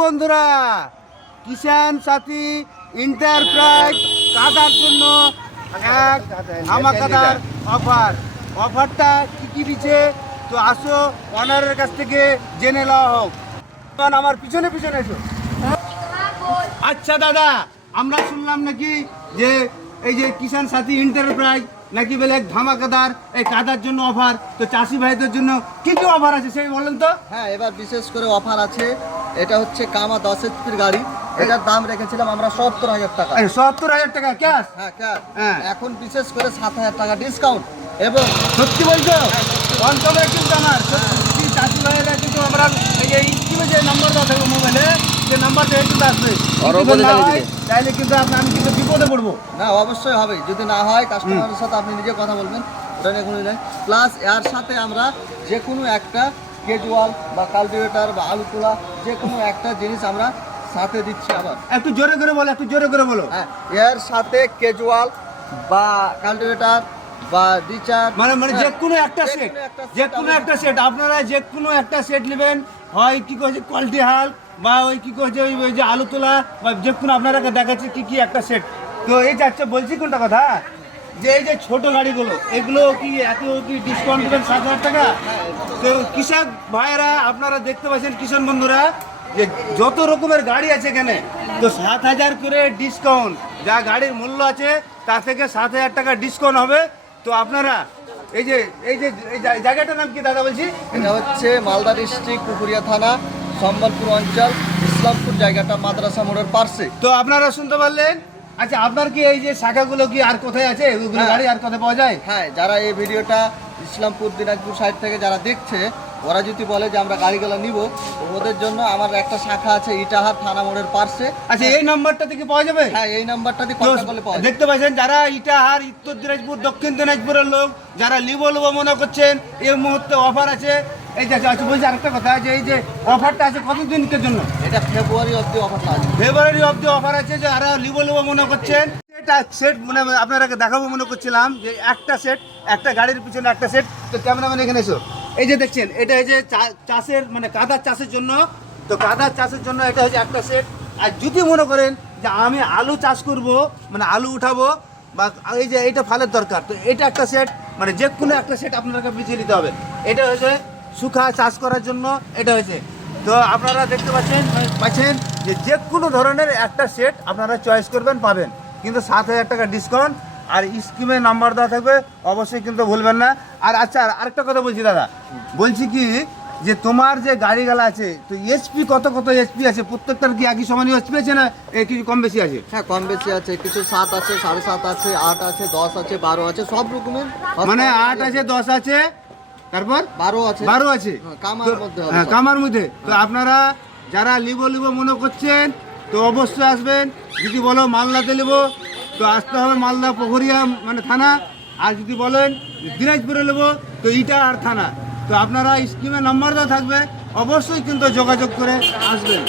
বন্ধুরা, কিষাণ সাথী এন্টারপ্রাইজ কাদার জন্য এক ধামাকাদার অফারটা কি কি দিচ্ছে তো আসো অনারের কাছ থেকে জেনে নেওয়া হোক। আমার পিছনে পিছনে এসো। আচ্ছা দাদা, আমরা শুনলাম নাকি যে এই যে কিষাণ সাথী এন্টারপ্রাইজ নাকি বলে এক ধামাকাদার এই কাদার জন্য অফার, তো চাষি ভাইদের জন্য কি কি অফার আছে সেই বলেন তো। হ্যাঁ, এবার বিশেষ করে অফার আছে। এটা হচ্ছে কামা 10 এইচপির গাড়ি। এটার দাম রেখেছিলাম আমরা 70,000 টাকা। 70,000 টাকা ক্যাশ? হ্যাঁ ক্যাশ। হ্যাঁ, এখন বিশেষ করে 7,000 টাকা ডিসকাউন্ট। এবং সত্যি বলছো? অন্তরে কিন্তু আমার সত্যি চাষি ভাইয়েরা কিন্তু আমরা এই স্কিমে যে নাম্বার দেওয়া থাকবে মোবাইলে, যে নাম্বারটা একটু আসবে তাহলে কিন্তু আমি কিন্তু বিপদে পড়বো। না, অবশ্যই হবে। যদি না হয় কাস্টমারের সাথে আপনি নিজে কথা বলবেন, ওটা নিয়ে কোনো নেই। প্লাস এর সাথে আমরা যে কোনো একটা ক্যাজুয়াল বা কাল্টিভেটর বা আলু তোলা যে কোনো একটা জিনিস আমরা সাথে দিচ্ছি। আবার একটু জোরে করে বলো, একটু জোরে করে বলো। হ্যাঁ, এর সাথে ক্যাজুয়াল বা কাল্টিভেটর বা ডিচার মানে যে কোনো একটা সেট, যে কোনো একটা সেট আপনারা যে কোনো একটা সেট নেবেন, হয় কি কইছে কোয়ালিটি হাল বা ওই কি কইছে ওই যে আলু তোলা বা যে কোনো আপনারা দেখাচ্ছে কি কি একটা সেট। তো এই যাচ্ছে বলছি কোনটা কথা, যে এই যে ছোট গাড়িগুলো এগুলো কি এত কি ডিসকাউন্ট দেবেন 7,000 টাকা? তো কৃষক ভাইয়েরা আপনারা দেখতে পাচ্ছেন, কিষাণ বন্ধুরা, যে যত রকমের গাড়ি আছে এখানে, তো 7,000 করে ডিসকাউন্ট, যা গাড়ির মূল্য আছে তা থেকে 7,000 টাকা ডিসকাউন্ট হবে। তো আপনারা এই যে এই জায়গাটার নাম কি দাদা বলছি? এটা হচ্ছে মালদা ডিস্ট্রিক্ট পুকুরিয়া থানা, সম্বলপুর অঞ্চল, ইসলামপুর, জায়গাটা মাদ্রাসা মোড়ের পাশে। তো আপনারা শুনতে পারলেন। আচ্ছা, আপনার কি এই যে শাখাগুলো কি আর কোথায় আছে? ওগুলো গাড়ি আর কোথায় পাওয়া যায়? হ্যাঁ, যারা এই ভিডিওটা ইসলামপুর দিনাজপুর সাইড থেকে যারা দেখছে, ওরা যদি বলে যে আমরা গাড়িগুলো নিব, ওদের জন্য আমার একটা শাখা আছে ইটাহার থানা মোড়ের পাশে। আচ্ছা, এই নাম্বারটা থেকে পাওয়া যাবে? হ্যাঁ, এই নাম্বারটা দিয়ে কন্টাক্ট করলে পাওয়া যাবে। দেখতে পাচ্ছেন, যারা ইটাহার, উত্তর দিনাজপুর, দক্ষিণ দিনাজপুরের লোক যারা লিবো মনে করছেন, এই মুহূর্তে অফার আছে। এই যে আচ্ছা বলছি আরেকটা কথা, যে এই যে অফারটা আছে কতদিনের জন্য? এটা ফেব্রুয়ারি অবধি অফারটা আছে। ফেব্রুয়ারি অবধি অফার আছে। যারা লিবো মনে করছেন, এটা সেট মানে আপনারাকে দেখাবো মনে করছিলাম যে একটা সেট, একটা গাড়ির পিছনে একটা সেট। তো ক্যামেরাম্যান এখানে এসো। এই যে দেখছেন, এটা এই যে চাষের মানে কাদার চাষের জন্য, তো কাদার চাষের জন্য এটা হচ্ছে একটা সেট। আর যদি মনে করেন যে আমি আলু চাষ করব, মানে আলু উঠাবো বা এই যে এইটা ফালের দরকার, তো এটা একটা সেট, মানে যে কোনো একটা সেট আপনাকে বেছে নিতে হবে। এটা হয়েছে শুকা চাষ করার জন্য, এটা হয়েছে। তো আপনারা দেখতে পাচ্ছেন যে কোনো ধরনের একটা সেট আপনারা চয়েস করবেন, পাবেন কিন্তু 7,000 টাকা ডিসকাউন্ট। আর স্কিমে নাম্বার দেওয়া থাকবে, অবশ্যই কিন্তু ভুলবেন না। আর আচ্ছা, আরেকটা কথা বলছি দাদা, বলছি কি যে তোমার যে গাড়িগুলো আছে, তো এসপি কত এসপি আছে? প্রত্যেকটার কি একই সমানই এসপি আছে না কিছু কম বেশি আছে? হ্যাঁ, কম বেশি আছে। কিছু 7 আছে, 7.5 আছে, 8 আছে, 10 আছে, 12 আছে, সব রকমের। মানে 8 আছে, 10 আছে, তারপর 12 আছে। 12 আছে কামার মধ্যে। হ্যাঁ, কামার মধ্যে। তো আপনারা যারা লিবো মনে করছেন, তো অবশ্যই আসবেন। যদি বলো মালদাতে নেবো, তো আসতে হবে মালদা পুকুরিয়া মানে থানা। আর যদি বলেন দিনাজপুরে নেবো, তো ইটাহার থানা। তো আপনারা স্কিমে নাম্বার দেওয়া থাকবে, অবশ্যই কিন্তু যোগাযোগ করে আসবেন।